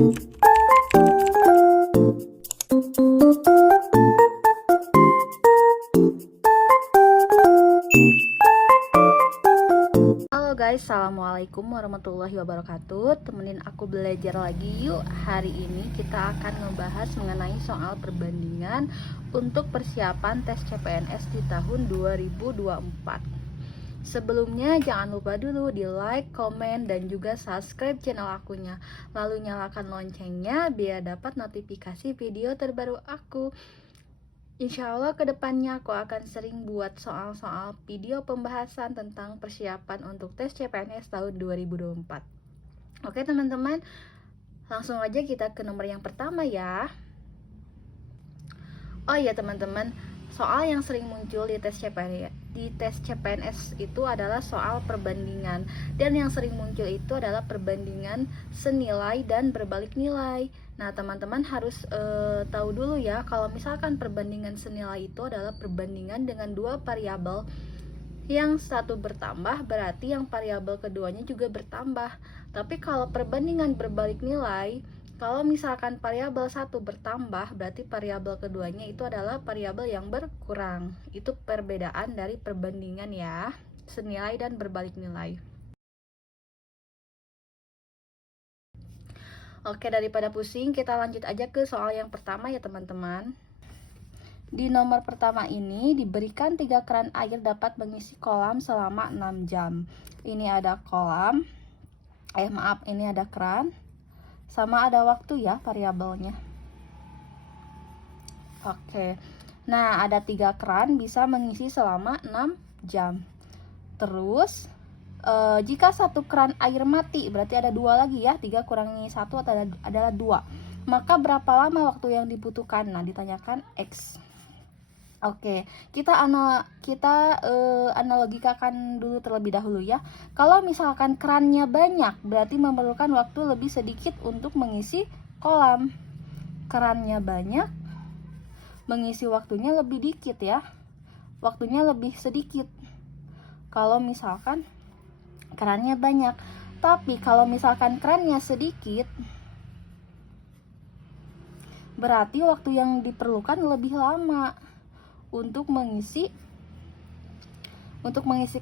Halo guys, assalamualaikum warahmatullahi wabarakatuh. Temenin aku belajar lagi yuk. Hari ini kita akan membahas mengenai soal perbandingan untuk persiapan tes CPNS di tahun 2024. Sebelumnya jangan lupa dulu di like, komen, dan juga subscribe channel akunya. Lalu nyalakan loncengnya biar dapat notifikasi video terbaru aku. Insya Allah kedepannya aku akan sering buat soal-soal video pembahasan tentang persiapan untuk tes CPNS tahun 2024. Oke teman-teman, langsung aja kita ke nomor yang pertama ya. Oh iya teman-teman, soal yang sering muncul di tes CPNS itu adalah soal perbandingan. Dan yang sering muncul itu adalah perbandingan senilai dan berbalik nilai. Nah teman-teman harus tahu dulu ya, kalau misalkan perbandingan senilai itu adalah perbandingan dengan dua variabel, yang satu bertambah berarti yang variabel keduanya juga bertambah. Tapi kalau perbandingan berbalik nilai, kalau misalkan variabel satu bertambah berarti variabel keduanya itu adalah variabel yang berkurang. Itu perbedaan dari perbandingan ya, senilai dan berbalik nilai. Oke, daripada pusing, kita lanjut aja ke soal yang pertama ya teman-teman. Di nomor pertama ini diberikan 3 keran air dapat mengisi kolam selama 6 jam. Ini ada kolam, ini ada keran, sama ada waktu ya variabelnya. Oke, nah ada 3 keran bisa mengisi selama 6 jam. Terus jika satu keran air mati, berarti ada 2 lagi ya, 3 kurangi 1 adalah 2. Maka berapa lama waktu yang dibutuhkan? Nah, ditanyakan X. Oke, kita analogikakan dulu terlebih dahulu ya. Kalau misalkan kerannya banyak, berarti memerlukan waktu lebih sedikit untuk mengisi kolam. Kerannya banyak, mengisi waktunya lebih dikit ya. Waktunya lebih sedikit kalau misalkan kerannya banyak. Tapi kalau misalkan kerannya sedikit, berarti waktu yang diperlukan lebih lama untuk mengisi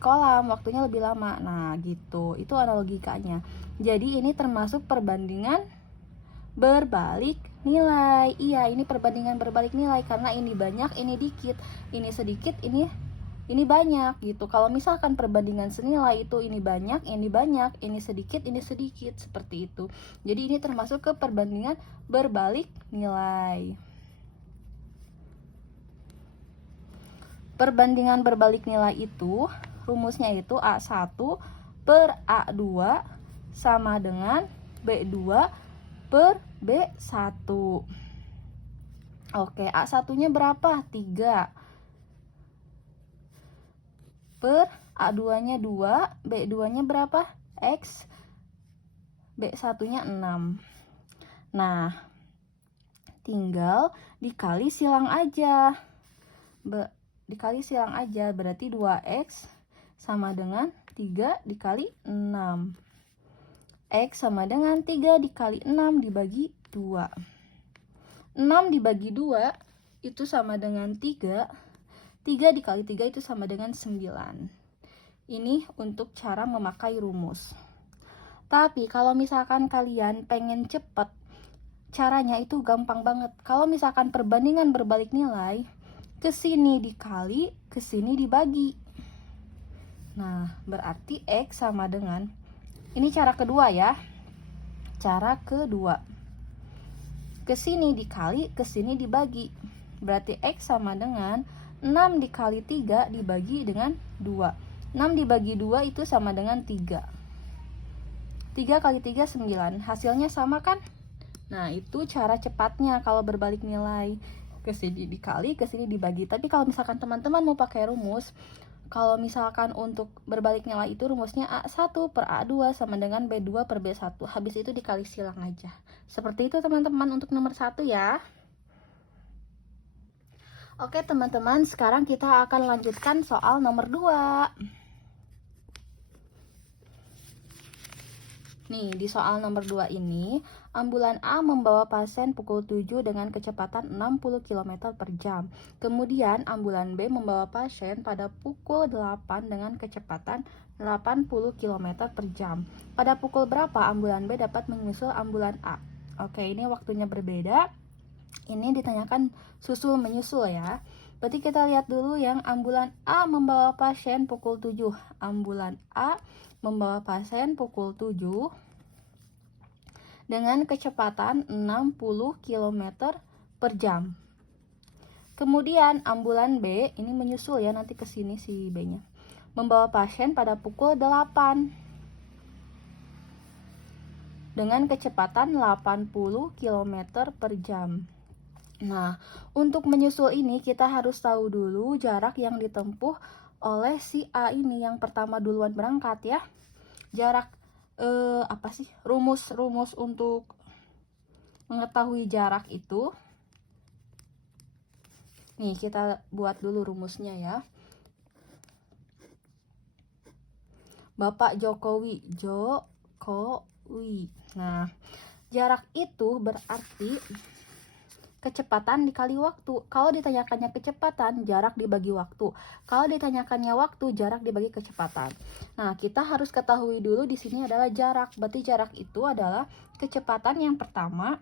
kolam, waktunya lebih lama. Nah gitu, itu analogikanya. Jadi ini termasuk perbandingan berbalik nilai. Iya, ini perbandingan berbalik nilai karena ini banyak, ini dikit, ini sedikit, ini banyak gitu. Kalau misalkan perbandingan senilai itu ini banyak, ini sedikit, seperti itu. Jadi ini termasuk ke perbandingan berbalik nilai. Perbandingan berbalik nilai itu rumusnya itu A1 per A2 sama dengan B2 per B1. Oke, A1 nya berapa? 3 per A2 nya 2, B2 nya berapa? X, B1 nya 6. Nah, tinggal dikali silang aja. Berarti 2X sama dengan 3 dikali 6. X sama dengan 3 dikali 6 dibagi 2. 6 dibagi 2 itu sama dengan 3. 3 dikali 3 itu sama dengan 9. Ini untuk cara memakai rumus. Tapi kalau misalkan kalian pengen cepet, caranya itu gampang banget. Kalau misalkan perbandingan berbalik nilai, kesini dikali, kesini dibagi. Nah, berarti X sama dengan, ini cara kedua ya. Cara kedua, kesini dikali, kesini dibagi. Berarti X sama dengan 6 dikali 3 dibagi dengan 2. 6 dibagi 2 itu sama dengan 3. 3 kali 3 9. Hasilnya sama kan? Nah, itu cara cepatnya kalau berbalik nilai. Kesini dikali, kesini dibagi. Tapi kalau misalkan teman-teman mau pakai rumus, kalau misalkan untuk berbalik nilai itu rumusnya A1 per A2 sama dengan B2 per B1. Habis itu dikali silang aja. Seperti itu teman-teman untuk nomor 1 ya. Oke teman-teman, sekarang kita akan lanjutkan soal nomor 2. Nih, di soal nomor 2 ini ambulan A membawa pasien pukul 7 dengan kecepatan 60 km per jam. Kemudian ambulan B membawa pasien pada pukul 8 dengan kecepatan 80 km per jam. Pada pukul berapa ambulan B dapat menyusul ambulan A? Oke, ini waktunya berbeda. Ini ditanyakan susul menyusul ya. Berarti kita lihat dulu yang ambulan A membawa pasien pukul 7. Ambulan A membawa pasien pukul 7 dengan kecepatan 60 km per jam. Kemudian ambulan B, ini menyusul ya, nanti ke sini si B-nya. Membawa pasien pada pukul 8 dengan kecepatan 80 km per jam. Nah, untuk menyusul ini kita harus tahu dulu jarak yang ditempuh oleh si A ini yang pertama duluan berangkat ya. Jarak apa sih? Rumus untuk mengetahui jarak itu. Nih, kita buat dulu rumusnya ya. Bapak Jokowi. Nah, jarak itu berarti kecepatan dikali waktu. Kalau ditanyakannya kecepatan, jarak dibagi waktu. Kalau ditanyakannya waktu, jarak dibagi kecepatan. Nah, kita harus ketahui dulu di sini adalah jarak. Berarti jarak itu adalah kecepatan yang pertama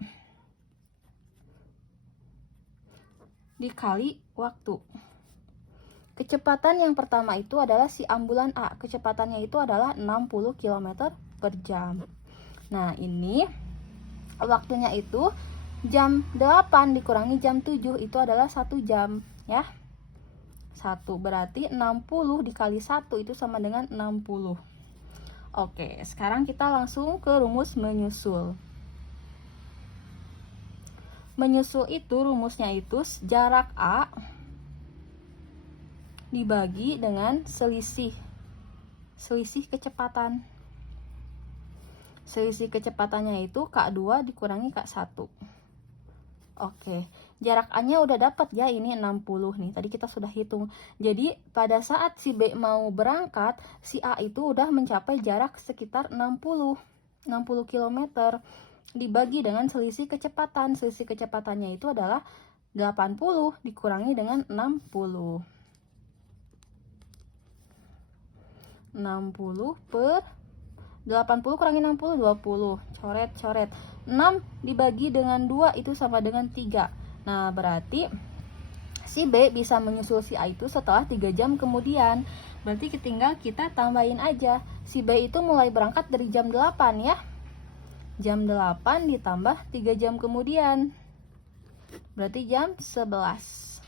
dikali waktu. Kecepatan yang pertama itu adalah si ambulan A. Kecepatannya itu adalah 60 km per jam. Nah, ini waktunya itu jam 8 dikurangi jam 7 itu adalah 1 jam ya. 1 berarti 60 dikali 1 itu sama dengan 60. Oke, sekarang kita langsung ke rumus menyusul. Menyusul itu rumusnya itu jarak A dibagi dengan selisih kecepatan. Selisih kecepatannya itu K2 dikurangi K1. Oke, jarak A-nya udah dapat ya, ini 60 nih. Tadi kita sudah hitung. Jadi pada saat si B mau berangkat, si A itu udah mencapai jarak sekitar 60 km dibagi dengan selisih kecepatan. Selisih kecepatannya itu adalah 80 dikurangi dengan 60. 60 per 80 kurangi 60, 20. Coret. 6 dibagi dengan 2 itu sama dengan 3. Nah, berarti si B bisa menyusul si A itu setelah 3 jam kemudian. Berarti tinggal kita tambahin aja. Si B itu mulai berangkat dari jam 8 ya. Jam 8 ditambah 3 jam kemudian. Berarti jam 11.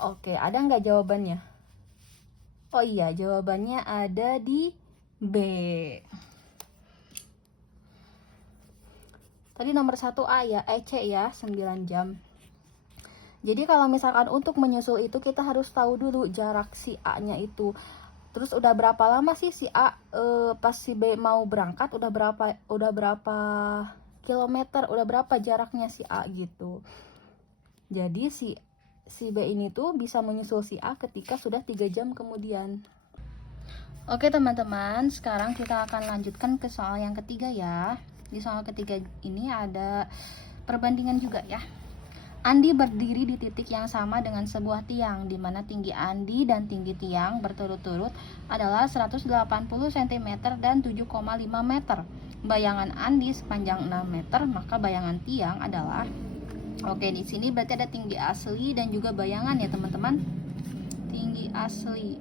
Oke, ada nggak jawabannya? Oh iya, jawabannya ada di B. Tadi nomor 1A ya, C ya, 9 jam. Jadi kalau misalkan untuk menyusul itu kita harus tahu dulu jarak si A-nya itu. Terus udah berapa lama sih si A pas si B mau berangkat, udah berapa kilometer, udah berapa jaraknya si A gitu. Jadi si B ini tuh bisa menyusul si A ketika sudah 3 jam kemudian. Oke teman-teman, sekarang kita akan lanjutkan ke soal yang ketiga ya. Di soal ketiga ini ada perbandingan juga ya. Andi berdiri di titik yang sama dengan sebuah tiang, di mana tinggi Andi dan tinggi tiang berturut-turut adalah 180 cm dan 7,5 meter. Bayangan Andi sepanjang 6 meter, maka bayangan tiang adalah... Oke, di sini berarti ada tinggi asli dan juga bayangan ya teman-teman. Tinggi asli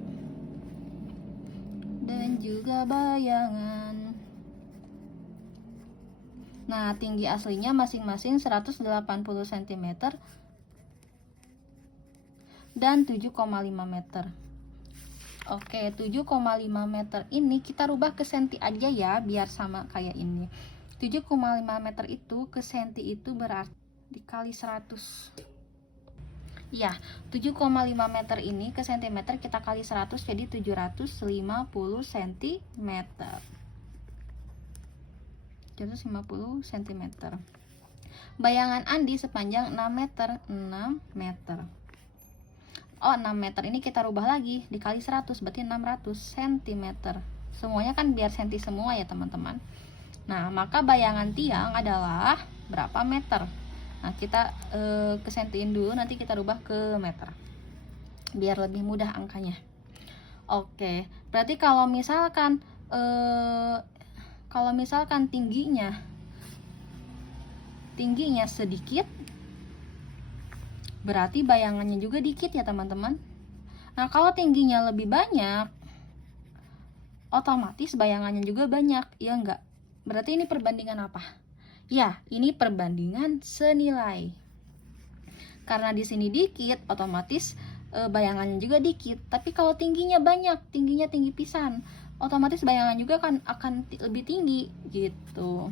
dan juga bayangan. Nah, tinggi aslinya masing-masing 180 cm dan 7,5 meter. Oke, 7,5 meter ini kita rubah ke senti aja ya, biar sama kayak ini. 7,5 meter itu ke senti itu berarti dikali 100. Ya, 7,5 meter ini ke sentimeter kita kali 100 jadi 750 cm. 750 cm. Bayangan Andi sepanjang 6 meter. Oh, 6 meter ini kita rubah lagi dikali 100 berarti 600 cm. Semuanya kan biar senti semua ya teman-teman. Nah, maka bayangan tiang adalah berapa meter? Nah, kita kesentiin dulu, nanti kita rubah ke meter biar lebih mudah angkanya. Oke, berarti kalau misalkan tingginya sedikit, berarti bayangannya juga dikit ya teman-teman. Nah, kalau tingginya lebih banyak, otomatis bayangannya juga banyak, ya enggak? Berarti ini perbandingan apa? Ya, ini perbandingan senilai. Karena di sini dikit, otomatis bayangannya juga dikit. Tapi kalau tingginya banyak, tingginya tinggi pisan, otomatis bayangan juga akan lebih tinggi gitu.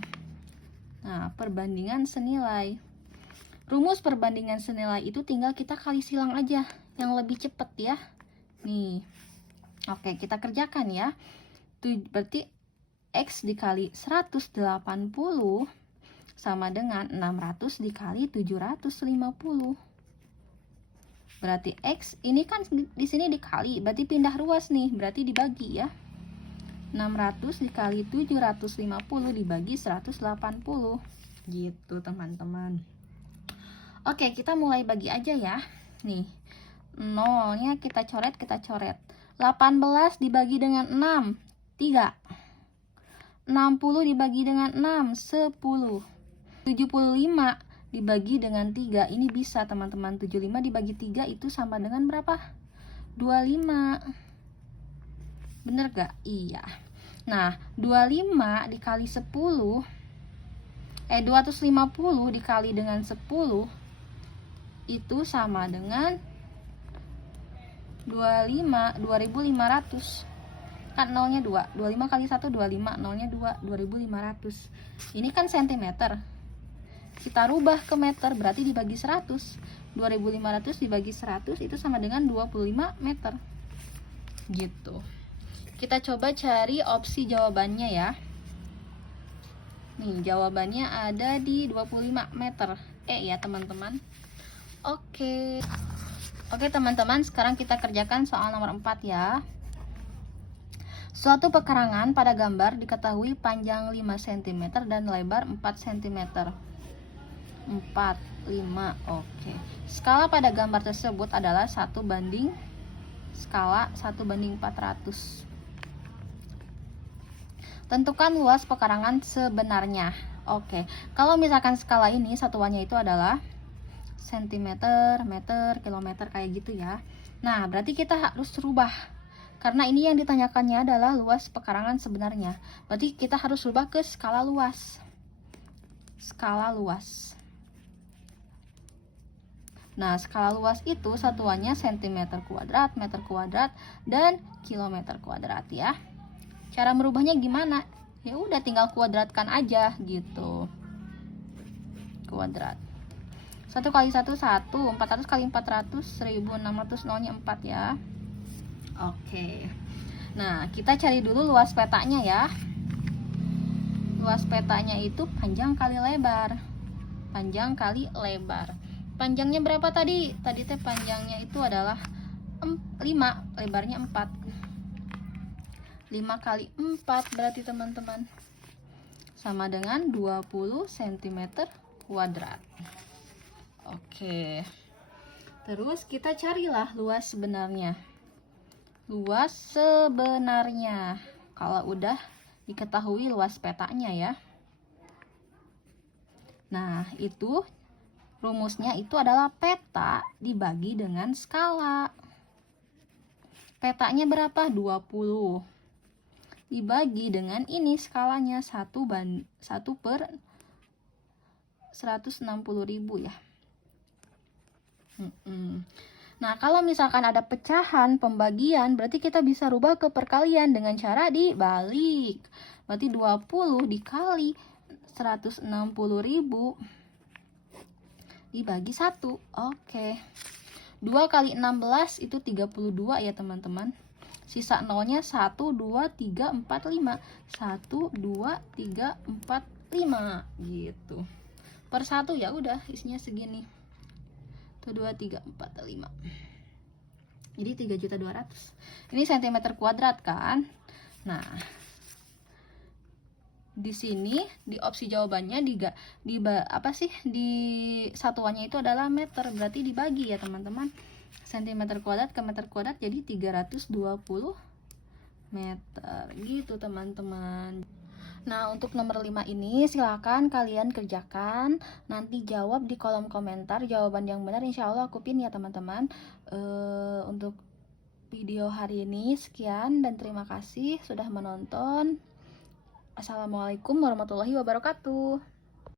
Nah, perbandingan senilai. Rumus perbandingan senilai itu tinggal kita kali silang aja, yang lebih cepat ya. Nih. Oke, kita kerjakan ya. Berarti X dikali 180 sama dengan 600 dikali 750. Berarti X ini kan di sini dikali, berarti pindah ruas nih, berarti dibagi ya. 600 dikali 750 dibagi 180. Gitu teman-teman. Oke, kita mulai bagi aja ya. Nih, nolnya kita coret. 18 dibagi dengan 6, 3. 60 dibagi dengan 6, 10. 75 dibagi dengan 3, ini bisa teman-teman. 75 dibagi 3 itu sama dengan berapa? 25. Bener gak? Iya. Nah, 25 dikali 10, 250 dikali dengan 10 itu sama dengan 2500. Kan nolnya 2. 25 kali 1 25, nolnya 2, 2500. Ini kan sentimeter. Kita rubah ke meter, berarti dibagi 100. 2500 dibagi 100 itu sama dengan 25 meter. Gitu. Kita coba cari opsi jawabannya ya. Nih, jawabannya ada di 25 meter. Ya teman-teman. Oke teman-teman, sekarang kita kerjakan soal nomor 4 ya. Suatu pekarangan pada gambar diketahui panjang 5 cm dan lebar 4 cm. 4, 5, oke. Skala pada gambar tersebut adalah 1 banding skala 1 banding 400. Tentukan luas pekarangan sebenarnya. Oke, kalau misalkan skala ini satuannya itu adalah sentimeter, meter, kilometer kayak gitu ya. Nah, berarti kita harus rubah. Karena ini yang ditanyakannya adalah luas pekarangan sebenarnya. Berarti kita harus rubah ke skala luas. Skala luas. Nah, skala luas itu satuannya sentimeter kuadrat, meter kuadrat, dan kilometer kuadrat ya. Cara merubahnya gimana? Ya udah tinggal kuadratkan aja gitu. Kuadrat. 1 kali 1, 1. 400 kali 400, 1600, nolnya 4 ya. Oke. Nah, kita cari dulu luas petanya ya. Luas petanya itu panjang kali lebar. Panjang kali lebar. Panjangnya berapa tadi? Tadi teh panjangnya itu adalah 5, lebarnya 4. 5 kali 4 berarti teman-teman sama dengan 20 cm kuadrat. Oke. Terus kita carilah luas sebenarnya. Luas sebenarnya. Kalau udah diketahui luas petanya ya. Nah, itu rumusnya itu adalah peta dibagi dengan skala. Petanya berapa? 20. Dibagi dengan ini skalanya 1 per 160.000 ya. Nah, kalau misalkan ada pecahan pembagian, berarti kita bisa rubah ke perkalian dengan cara dibalik. Berarti 20 dikali 160.000 dibagi 1. Oke. 2 kali 16 itu 32 ya teman-teman. Sisa nolnya 1, 2, 3, 4, 5. 1, 2, 3, 4, 5 gitu. Per 1 ya udah isinya segini. 1, 2, 3, 4, 5. Jadi 3.200.000. Ini cm kuadrat kan? Nah, di sini di opsi jawabannya di satuannya itu adalah meter, berarti dibagi ya teman-teman, sentimeter kuadrat ke meter kuadrat, jadi 320 meter gitu teman-teman. Nah, untuk nomor 5 ini silakan kalian kerjakan, nanti jawab di kolom komentar jawaban yang benar, insya Allah aku pin ya teman-teman. Untuk video hari ini sekian dan terima kasih sudah menonton. Assalamualaikum warahmatullahi wabarakatuh.